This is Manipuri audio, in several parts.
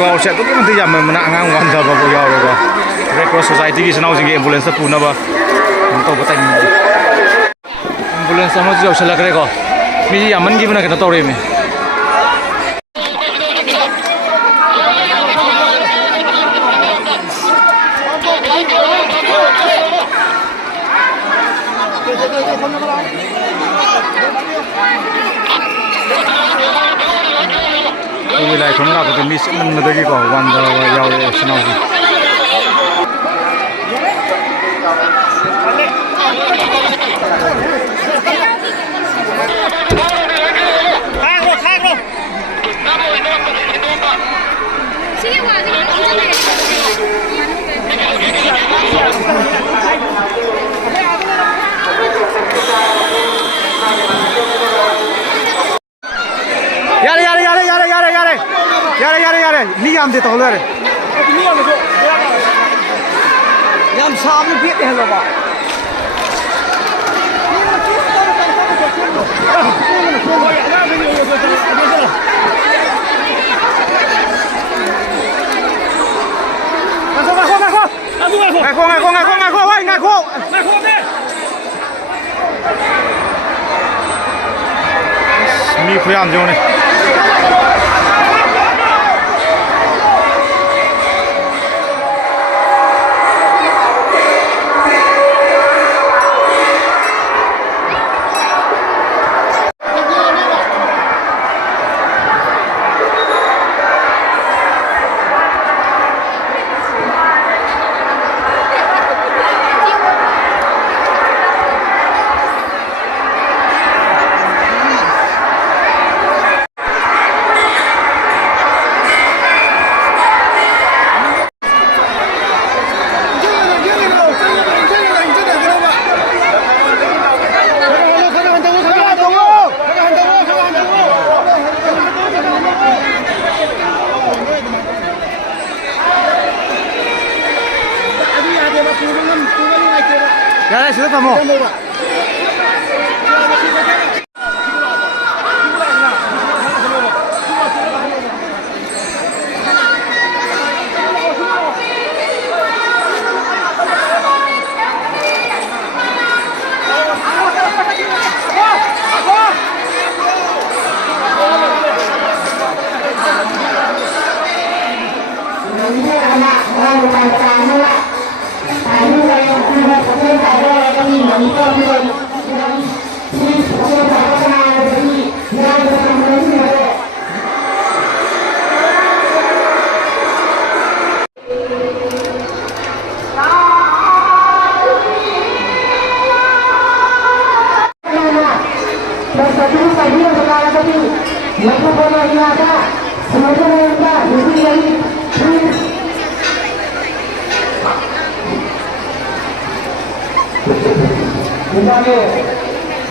cloud set tuh nanti jam mana ngang wan dah bawa jauh loh. Red Cross Society di sana uji ambulans tu na ba. Untuk betul. Ambulans sama jauh selak reko. Mi aman gimana kita tahu ini. Wilayah kau nak tu mis mana lagi kau wanda jauh sana uji. Yare, ni am de tolere. Yam saamne bit hello ba. Mi kuyam jauh ni. Ya, sudah kamu. Kita ni,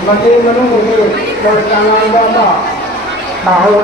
makin menunggu ni, berjangan bapa, tahu.